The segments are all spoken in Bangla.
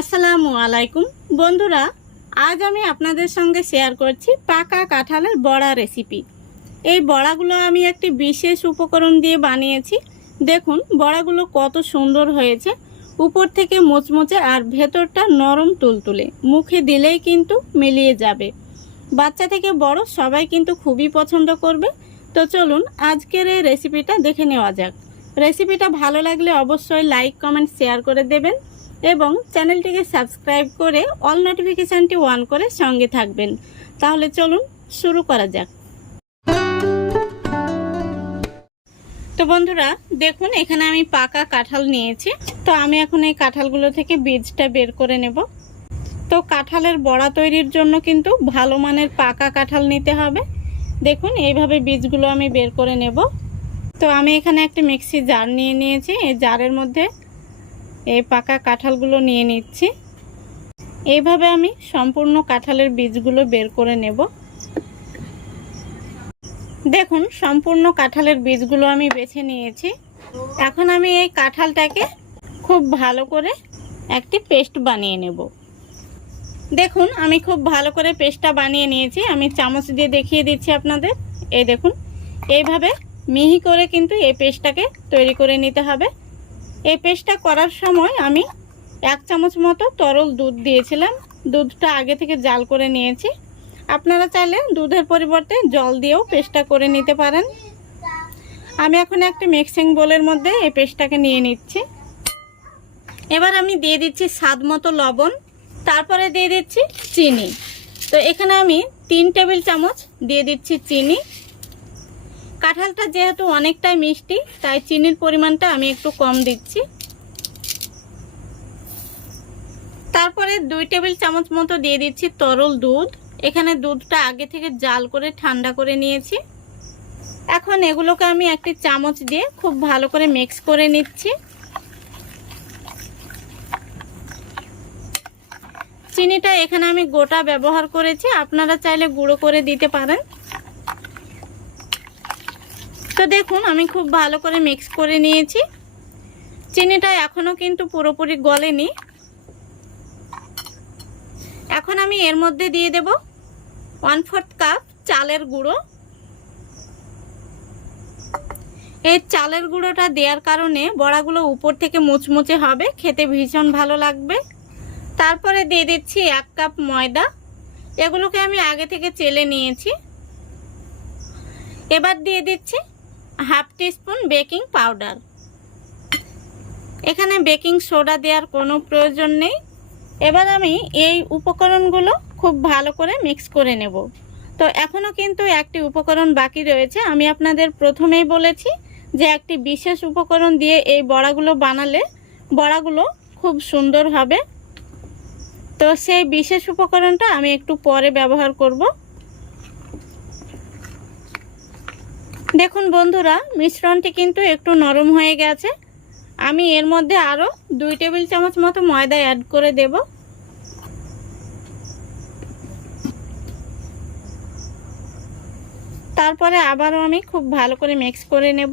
আসসালামু আলাইকুম বন্ধুরা, আজ আমি আপনাদের সঙ্গে শেয়ার করছি পাকা কাঁঠালের বড়া রেসিপি। এই বড়াগুলো আমি একটি বিশেষ উপকরণ দিয়ে বানিয়েছি। দেখুন বড়াগুলো কত সুন্দর হয়েছে, উপর থেকে মোচমোচে আর ভেতরটা নরম তুলতুলে, মুখে দিলেই কিন্তু মিলিয়ে যাবে। বাচ্চা থেকে বড় সবাই কিন্তু খুবই পছন্দ করবে। তো চলুন আজকের এই রেসিপিটা দেখে নেওয়া যাক। রেসিপিটা ভালো লাগলে অবশ্যই লাইক কমেন্ট শেয়ার করে দেবেন এবং চ্যানেলটিকে সাবস্ক্রাইব করে অল নোটিফিকেশানটি অন করে সঙ্গে থাকবেন। তাহলে চলুন শুরু করা যাক। তো বন্ধুরা দেখুন, এখানে আমি পাকা কাঁঠাল নিয়েছি। তো আমি এখন এই কাঁঠালগুলো থেকে বীজটা বের করে নেব। তো কাঁঠালের বড়া তৈরির জন্য কিন্তু ভালো মানের পাকা কাঁঠাল নিতে হবে। দেখুন এইভাবে বীজগুলো আমি বের করে নেব। তো আমি এখানে একটা মিক্সি জার নিয়ে নিয়েছি। এই জারের মধ্যে এই পাকা কাঁঠালগুলো নিয়ে নিচ্ছি। এইভাবে আমি সম্পূর্ণ কাঁঠালের বীজগুলো বের করে নেব। দেখুন সম্পূর্ণ কাঁঠালের বীজগুলো আমি বেছে নিয়েছি। এখন আমি এই কাঁঠালটাকে খুব ভালো করে একটি পেস্ট বানিয়ে নেব। দেখুন আমি খুব ভালো করে পেস্টটা বানিয়ে নিয়েছি। আমি চামচ দিয়ে দেখিয়ে দিচ্ছি আপনাদের। এই দেখুন এইভাবে মিহি করে কিন্তু এই পেস্টটাকে তৈরি করে নিতে হবে। এই পেস্টটা করার সময় আমি 1 চামচ মতো তরল দুধ দিয়েছিলাম। দুধটা আগে থেকে জাল করে নিয়েছি। আপনারা চাইলে দুধের পরিবর্তে জল দিয়েও পেস্টটা করে নিতে পারেন। আমি এখন একটা মিক্সিং বোলের মধ্যে এই পেস্টটাকে নিয়ে নিচ্ছি। এবার আমি দিয়ে দিচ্ছি স্বাদ মতো লবণ, তারপরে দিয়ে দিচ্ছি চিনি। তো এখানে আমি 3 টেবিল চামচ দিয়ে দিচ্ছি চিনি। কাঁঠালটা যেহেতু অনেকটাই মিষ্টি, তাই চিনির পরিমাণটা আমি একটু কম দিচ্ছি। তারপরে 2 টেবিল চামচ মতো দিয়ে দিচ্ছি তরল দুধ। এখানে দুধটা আগে থেকে জাল করে ঠান্ডা করে নিয়েছি। এখন এগুলোকে আমি একটি চামচ দিয়ে খুব ভালো করে মিক্স করে নিচ্ছি। চিনিটা এখানে আমি গোটা ব্যবহার করেছি, আপনারা চাইলে গুঁড়ো করে দিতে পারেন। তো দেখুন আমি খুব ভালো করে মিক্স করে নিয়েছি। চিনিটা এখনো কিন্তু পুরোপুরি গলেনি। এখন আমি এর মধ্যে দিয়ে দেব 1/4 কাপ চালের গুঁড়ো। এই চালের গুঁড়োটা দেওয়ার কারণে বড়াগুলো উপর থেকে মুচমুচে হবে, খেতে ভীষণ ভালো লাগবে। তারপরে দিয়ে দিচ্ছি 1 কাপ ময়দা। এগুলোকে আমি আগে থেকে চেলে নিয়েছি। এবার দিয়ে দিচ্ছি 1/2 টিস্পুন বেকিং পাউডার। এখানে বেকিং সোডা দেওয়ার কোনো প্রয়োজন নেই। এবার আমি এই উপকরণগুলো খুব ভালো করে মিক্স করে নেব। তো এখনও কিন্তু একটি উপকরণ বাকি রয়েছে। আমি আপনাদের প্রথমেই বলেছি যে একটি বিশেষ উপকরণ দিয়ে এই বড়াগুলো বানালে বড়াগুলো খুব সুন্দর হবে। তো সেই বিশেষ উপকরণটা আমি একটু পরে ব্যবহার করব। দেখুন বন্ধুরা মিশ্রণটি কিন্তু একটু নরম হয়ে গেছে। আমি এর মধ্যে আরও 2 টেবিল চামচ মতো ময়দা অ্যাড করে দেব। তারপরে আবারও আমি খুব ভালো করে মিক্স করে নেব।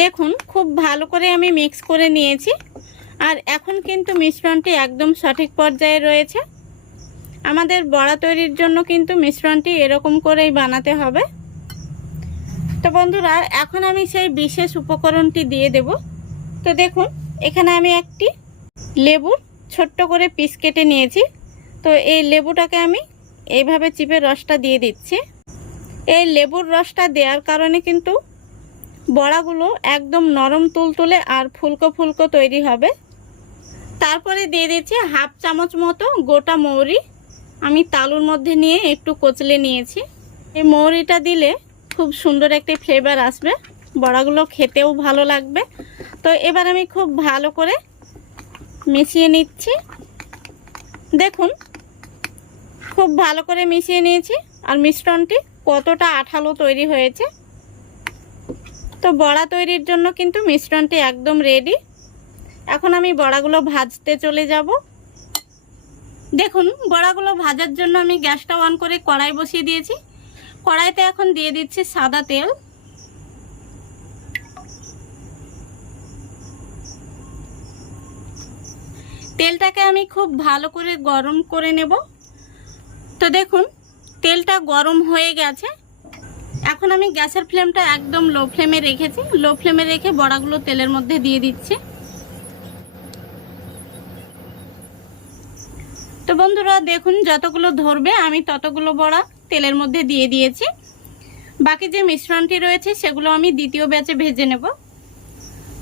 দেখুন খুব ভালো করে আমি মিক্স করে নিয়েছি। আর এখন কিন্তু মিশ্রণটি একদম সঠিক পর্যায়ে রয়েছে। আমাদের বড়া তৈরির জন্য কিন্তু মিশ্রণটি এরকম করেই বানাতে হবে। তো বন্ধুরা এখন আমি সেই বিশেষ উপকরণটি দিয়ে দেব। তো দেখুন এখানে আমি একটি লেবুর ছোট্ট করে পিস কেটে নিয়েছি। তো এই লেবুটাকে আমি এইভাবে চিপে রসটা দিয়ে দিচ্ছি। এই লেবুর রসটা দেওয়ার কারণে কিন্তু বড়াগুলো একদম নরম তুলতুলে আর ফুলকো ফুলকো তৈরি হবে। তারপরে দিয়ে দিচ্ছি 1/2 চামচ মতো গোটা মৌরি। আমি তালুর মধ্যে নিয়ে একটু কচলে নিয়েছি। এই মৌরিটা দিলে খুব সুন্দর একটি ফ্লেভার আসবে, বড়াগুলো খেতেও ভালো লাগবে। তো এবার আমি খুব ভালো করে মিশিয়ে নিচ্ছি। দেখুন খুব ভালো করে মিশিয়ে নিয়েছি আর মিশ্রণটি কতটা আঠালো তৈরি হয়েছে। তো বড়া তৈরির জন্য কিন্তু মিশ্রণটি একদম রেডি। এখন আমি বড়াগুলো ভাজতে চলে যাব। দেখুন বড়াগুলো ভাজার জন্য আমি গ্যাসটা অন করে কড়াই বসিয়ে দিয়েছি। কড়াইতে এখন দিয়ে দিচ্ছি সাদা তেল। তেলটাকে আমি খুব ভালো করে গরম করে নেব। তো দেখুন তেলটা গরম হয়ে গেছে। এখন আমি গ্যাসের ফ্লেমটা একদম লো ফ্লেমে রেখেছি। লো ফ্লেমে রেখে বড়াগুলো তেলের মধ্যে দিয়ে দিচ্ছি। তো বন্ধুরা দেখুন যতগুলো ধরবে আমি ততগুলো বড়া তেলের মধ্যে দিয়ে দিয়েছি। বাকি যে মিশ্রণটি রয়েছে সেগুলো আমি দ্বিতীয় ব্যাচে ভেজে নেব।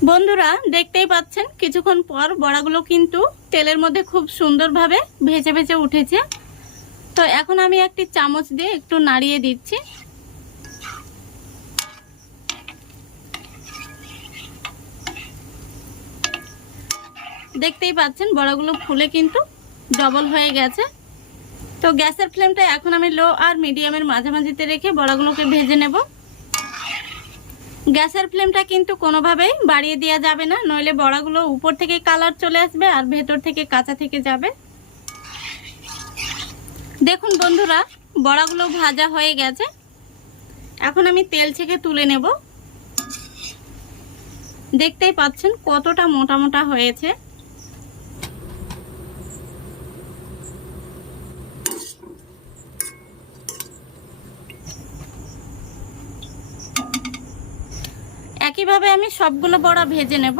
বন্ধুরা দেখতেই পাচ্ছেন কিছুক্ষণ পর বড়াগুলো কিন্তু তেলের মধ্যে খুব সুন্দরভাবে ভেজে ভেজে উঠেছে। তো এখন আমি একটি চামচ দিয়ে একটু নাড়িয়ে দিচ্ছি। দেখতেই পাচ্ছেন বড়াগুলো ফুলে কিন্তু ডবল হয়ে গেছে। তো গ্যাসের ফ্লেমটা এখন আমি লো আর মিডিয়ামের মাঝামাঝিতে রেখে বড়াগুলোকে ভেজে নেব। গ্যাসের ফ্লেমটা কিন্তু কোনোভাবেই বাড়িয়ে দেওয়া যাবে না, নইলে বড়াগুলো উপর থেকে কালার চলে আসবে আর ভেতর থেকে কাঁচা থেকে যাবে। দেখুন বন্ধুরা বড়াগুলো ভাজা হয়ে গেছে। এখন আমি তেল থেকে তুলে নেব। দেখতেই পাচ্ছেন কতটা মোটা মোটা হয়েছে। একইভাবে আমি সবগুলো বড়া ভেজে নেব।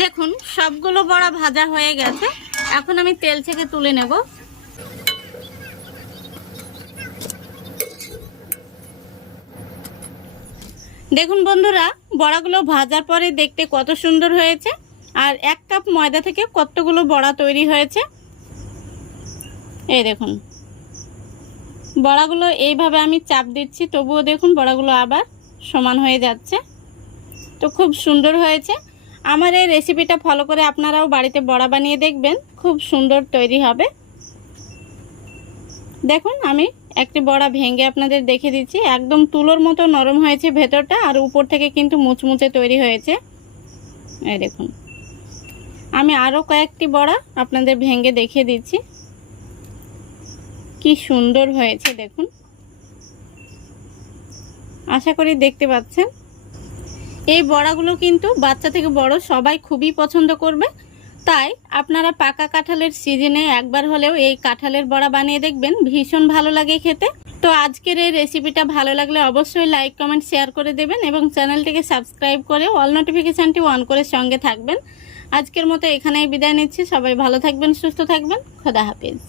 দেখুন সবগুলো বড়া ভাজা হয়ে গেছে। এখন আমি তেল থেকে তুলে নেব। দেখুন বন্ধুরা বড়াগুলো ভাজার পরে দেখতে কত সুন্দর হয়েছে। আর 1 কাপ ময়দা থেকে কতগুলো বড়া তৈরি হয়েছে। এই দেখুন বড়াগুলো এইভাবে আমি চাপ দিচ্ছি, তবুও দেখুন বড়াগুলো আবার সমান হয়ে যাচ্ছে। তো খুব সুন্দর হয়েছে। আমার এই রেসিপিটা ফলো করে আপনারাও বাড়িতে বড়া বানিয়ে দেখবেন, খুব সুন্দর তৈরি হবে। দেখুন আমি একটি বড়া ভেঙে আপনাদের দেখে দিচ্ছি। একদম তুলোর মতো নরম হয়েছে ভেতরটা, আর উপর থেকে কিন্তু মুচমুচে তৈরি হয়েছে। এই দেখুন আমি আরও কয়েকটি বড়া আপনাদের ভেঙে দেখিয়ে দিচ্ছি। কি সুন্দর হয়েছে দেখুন। আশা করি দেখতে পাচ্ছেন। এই বড়াগুলো কিন্তু বাচ্চা থেকে বড় সবাই খুবই পছন্দ করবে। তাই আপনারা পাকা কাঁঠালের সিজনে একবার হলেও এই কাঁঠালের বড়া বানিয়ে দেখবেন, ভীষণ ভালো লাগে খেতে। তো আজকের এই রেসিপিটা ভালো লাগলে অবশ্যই লাইক কমেন্ট শেয়ার করে দেবেন এবং চ্যানেলটিকে সাবস্ক্রাইব করে অল নোটিফিকেশানটি অন করে সঙ্গে থাকবেন। আজকের মতো এখানেই বিদায় নিচ্ছি। সবাই ভালো থাকবেন, সুস্থ থাকবেন। খোদা হাফেজ।